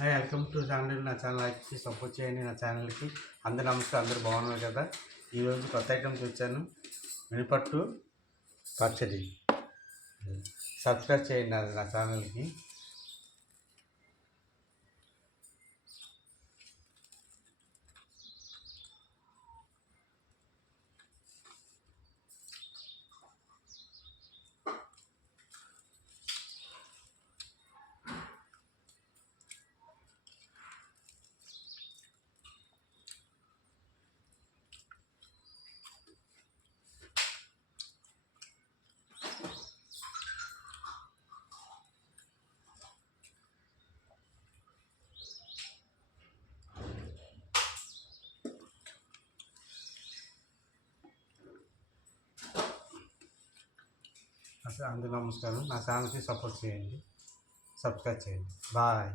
Hi, welcome to channel. నా channel like చేసి సపోర్ట్ చేయండి. నా ఛానల్కి అందరు నమస్కారం. అందరూ బాగున్నారు కదా. ఈరోజు కొత్త ఐటమ్స్ వచ్చాను. మినపట్టు పచ్చడి. సబ్స్క్రైబ్ చేయండి నా ఛానల్కి. అందరూ నమస్కారం. నా ఛానల్కి సపోర్ట్ చేయండి, సబ్స్క్రైబ్ చేయండి. బాయ్.